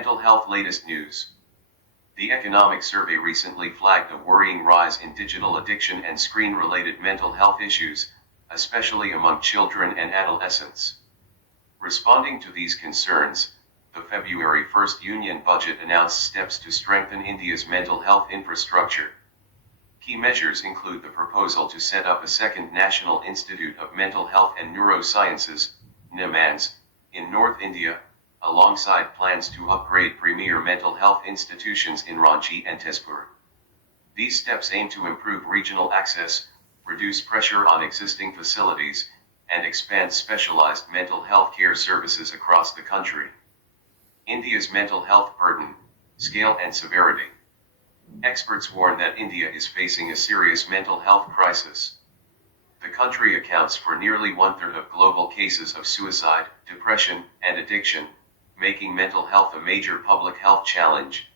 Mental health latest news. The Economic Survey recently flagged a worrying rise in digital addiction and screen-related mental health issues, especially among children and adolescents. Responding to these concerns, the February 1st Union Budget announced steps to strengthen India's mental health infrastructure. Key measures include the proposal to set up a second National Institute of Mental Health and Neurosciences, NIMHANS, in North India, alongside plans to upgrade premier mental health institutions in Ranchi and Tezpur. These steps aim to improve regional access, reduce pressure on existing facilities, and expand specialized mental health care services across the country. India's mental health burden, scale and severity. Experts warn that India is facing a serious mental health crisis. The country accounts for nearly one-third of global cases of suicide, depression, and addiction, making mental health a major public health challenge.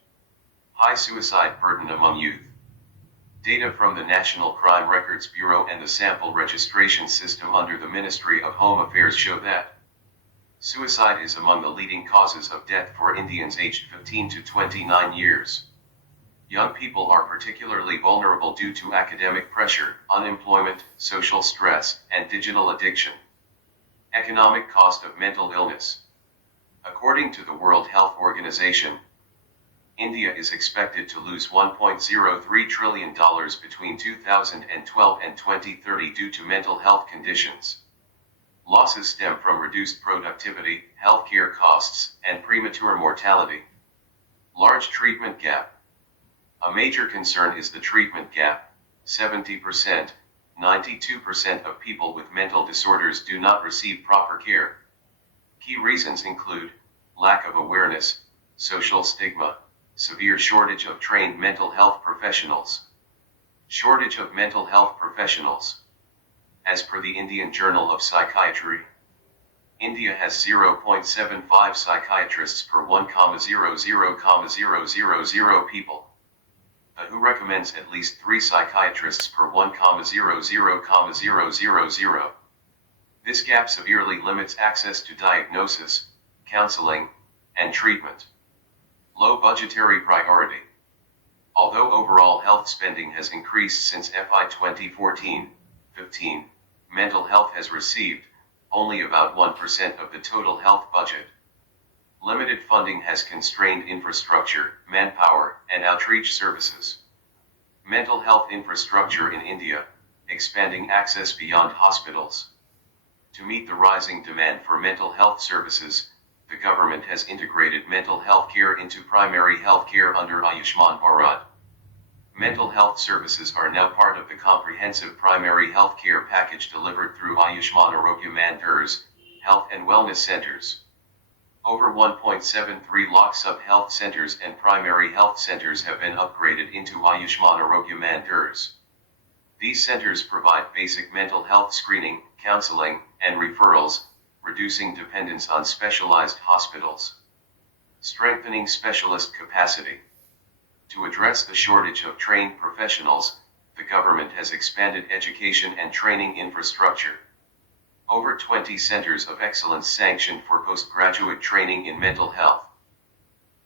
High suicide burden among youth. Data from the National Crime Records Bureau and the Sample Registration System under the Ministry of Home Affairs show that suicide is among the leading causes of death for Indians aged 15 to 29 years. Young people are particularly vulnerable due to academic pressure, unemployment, social stress, and digital addiction. Economic cost of mental illness. According to the World Health Organization, India is expected to lose $1.03 trillion between 2012 and 2030 due to mental health conditions. Losses stem from reduced productivity, healthcare costs, and premature mortality. Large treatment gap. A major concern is the treatment gap. 70%, 92% of people with mental disorders do not receive proper care. Key reasons include lack of awareness, social stigma, severe shortage of trained mental health professionals. Shortage of mental health professionals. As per the Indian Journal of Psychiatry, India has 0.75 psychiatrists per 1,00,000 people. The WHO recommends at least 3 psychiatrists per 1,00,000. This gap severely limits access to diagnosis, counseling, and treatment. Low budgetary priority. Although overall health spending has increased since FY 2014-15, mental health has received only about 1% of the total health budget. Limited funding has constrained infrastructure, manpower, and outreach services. Mental health infrastructure in India, expanding access beyond hospitals. To meet the rising demand for mental health services, the government has integrated mental health care into primary health care under Ayushman Bharat. Mental health services are now part of the comprehensive primary health care package delivered through Ayushman Arogya Mandars, health and wellness centers. Over 1.73 lakh sub-health centers and primary health centers have been upgraded into Ayushman Arogya Mandars. These centers provide basic mental health screening, counseling, and referrals, reducing dependence on specialized hospitals. Strengthening specialist capacity. To address the shortage of trained professionals, the government has expanded education and training infrastructure. Over 20 centers of excellence sanctioned for postgraduate training in mental health.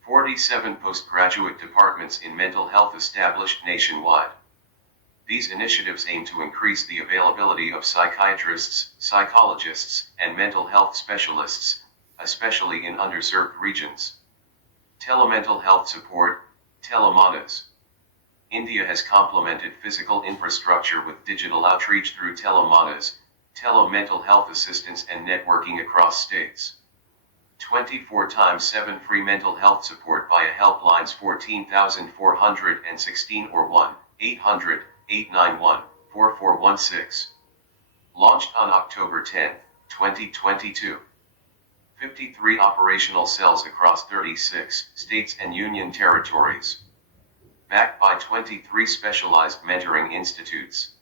47 postgraduate departments in mental health established nationwide. These initiatives aim to increase the availability of psychiatrists, psychologists, and mental health specialists, especially in underserved regions. Telemental health support, Telemanas. India has complemented physical infrastructure with digital outreach through Telemanas, telemental health assistance and networking across states. 24/7 free mental health support via helplines 14,416 or 1-800-891-4416. Launched on October 10, 2022. 53 operational cells across 36 states and union territories. Backed by 23 specialized mentoring institutes.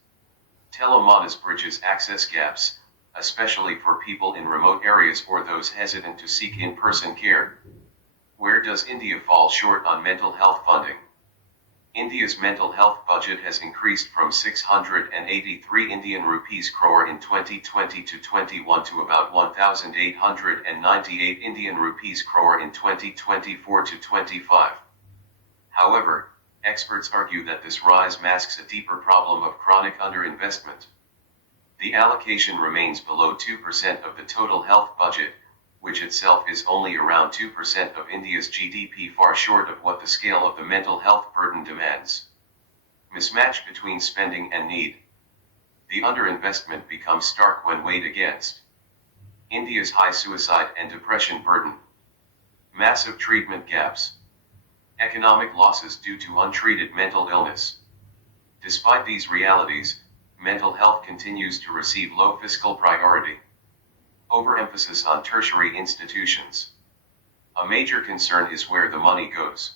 Telemanas bridges access gaps, especially for people in remote areas or those hesitant to seek in-person care. Where does India fall short on mental health funding? India's mental health budget has increased from 683 Indian rupees crore in 2020 to 21 to about 1,898 Indian rupees crore in 2024 to 25. However, experts argue that this rise masks a deeper problem of chronic underinvestment. The allocation remains below 2% of the total health budget, which itself is only around 2% of India's GDP, far short of what the scale of the mental health burden demands. Mismatch between spending and need. The underinvestment becomes stark when weighed against India's high suicide and depression burden, massive treatment gaps, economic losses due to untreated mental illness. Despite these realities, mental health continues to receive low fiscal priority. Overemphasis on tertiary institutions. A major concern is where the money goes.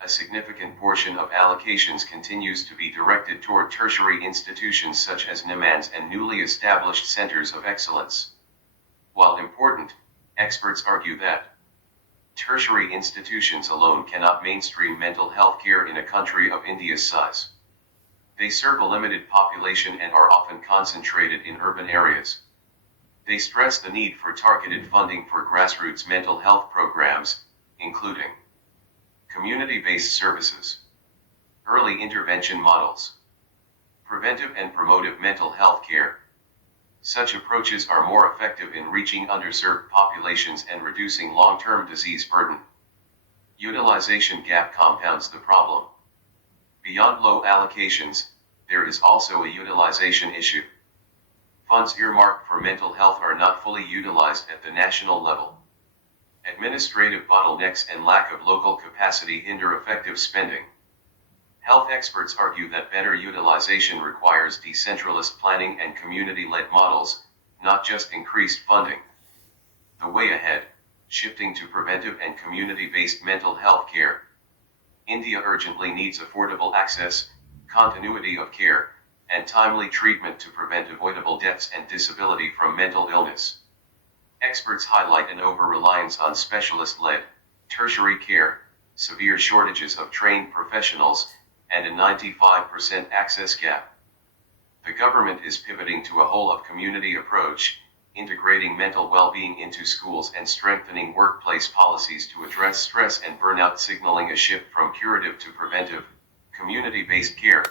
A significant portion of allocations continues to be directed toward tertiary institutions such as NIMANS and newly established centers of excellence. While important, experts argue that tertiary institutions alone cannot mainstream mental health care in a country of India's size. They serve a limited population and are often concentrated in urban areas. They stress the need for targeted funding for grassroots mental health programs, including community-based services, early intervention models, preventive and promotive mental health care. Such approaches are more effective in reaching underserved populations and reducing long-term disease burden. Utilization gap compounds the problem. Beyond low allocations, there is also a utilization issue. Funds earmarked for mental health are not fully utilized at the national level. Administrative bottlenecks and lack of local capacity hinder effective spending. Health experts argue that better utilization requires decentralized planning and community-led models, not just increased funding. The way ahead, shifting to preventive and community-based mental health care. India urgently needs affordable access, continuity of care, and timely treatment to prevent avoidable deaths and disability from mental illness. Experts highlight an over-reliance on specialist-led, tertiary care, severe shortages of trained professionals, and a 95% access gap. The government is pivoting to a whole-of-community approach, integrating mental well-being into schools and strengthening workplace policies to address stress and burnout, signaling a shift from curative to preventive, community-based care.